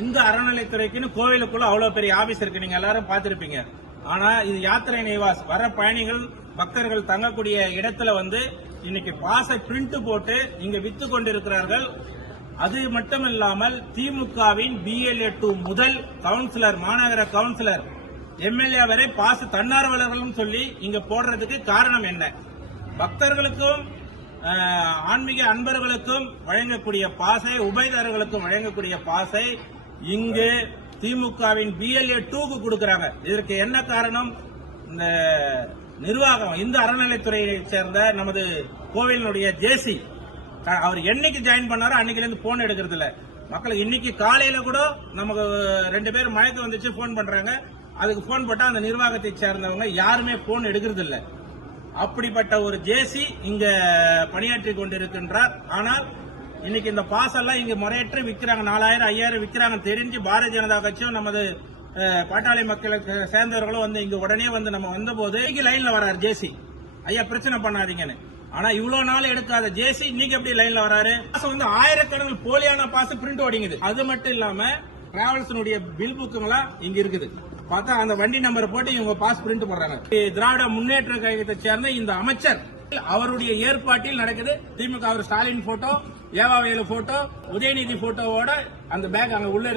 இந்து அறநிலைத்துறைக்குன்னு கோவிலுக்குள்ள அவ்வளவு பெரிய ஆபீஸ் இருக்கு, நீங்க எல்லாரும் பார்த்திருப்பீங்க. ஆனா இது யாத்திரை நிவாஸ், வர பயணிகள் பக்தர்கள் தங்கக்கூடிய இடத்துல இன்னைக்கு பாச பிரிண்ட் போட்டு இங்க வித்து கொண்டிருக்கிறார்கள். அது மட்டுமில்லாமல் திமுகவின் BLA 2 முதல் கவுன்சிலர், மாநகர கவுன்சிலர், MLA வரை பாச தன்னார்வலர்களும் சொல்லி இங்க போடுறதுக்கு காரணம் என்ன? பக்தர்களுக்கும் ஆன்மீக அன்பர்களுக்கும் வழங்கக்கூடிய பாசை, உபயதாரர்களுக்கும் வழங்கக்கூடிய பாசை இங்கு திமுகவின் BLA 2க்கு கொடுக்கறாங்க. இதற்கு என்ன காரணம்? இந்த நிர்வாகம், இந்து அறநிலைத்துறையை சேர்ந்த நமது கோவிலினுடைய ஜேசி, அவர் என்னைக்கு ஜாயின் பண்ணாரோ அன்னைக்கு இருந்து போன் எடுக்கிறது இல்ல. மக்களுக்கு இன்னைக்கு காலையில கூட நமக்கு 2 பேர் மயக்கம் வந்துச்சு, போன் பண்றாங்க. அதுக்கு போன் போட்டா அந்த நிர்வாகத்தை சேர்ந்தவங்க யாருமே போன் எடுக்கிறது இல்ல. அப்படிப்பட்ட ஒரு ஜேசி இங்க பணியாற்றி கொண்டிருக்கின்றார். ஆனால் இன்னைக்கு இந்த பாசெல்லாம் இங்க முறையற்று விற்கிறாங்க, 4000 5000 விற்கிறாங்க தெரிஞ்சு பாரதிய ஜனதா கட்சியும் நமது பாட்டாளி மக்களுக்கு சேர்ந்தவர்களும் இங்க உடனே நம்ம வந்தபோது லைன்ல வராரு ஜேசி, ஐயா பிரச்சனை பண்ணாதீங்கன்னு. ஆனா இவ்வளவு நாள் எடுக்காத ஜேசி இன்னைக்கு எப்படி லைன்ல வராரு? பாசம் ஆயிரக்கணக்கில் போலியான பாச பிரிண்ட் ஓடிங்குது. அது மட்டும் இல்லாம டிராவல்ஸ் பில் புக்குங்களா இங்க இருக்குது. பார்த்தா அந்த வண்டி நம்பர் போட்டு இவங்க பாஸ் பிரிண்ட் போடுறாங்க. திராவிட முன்னேற்ற கழகத்தை சேர்ந்த இந்த அமைச்சர் அவருடைய ஏற்பாட்டில் நடக்குது. திமுக அவர் ஸ்டாலின் போட்டோ, ஏவாவேலு போட்டோ, உதயநிதி போட்டோவோட அந்த பேக் அங்க உள்ள இருக்கு.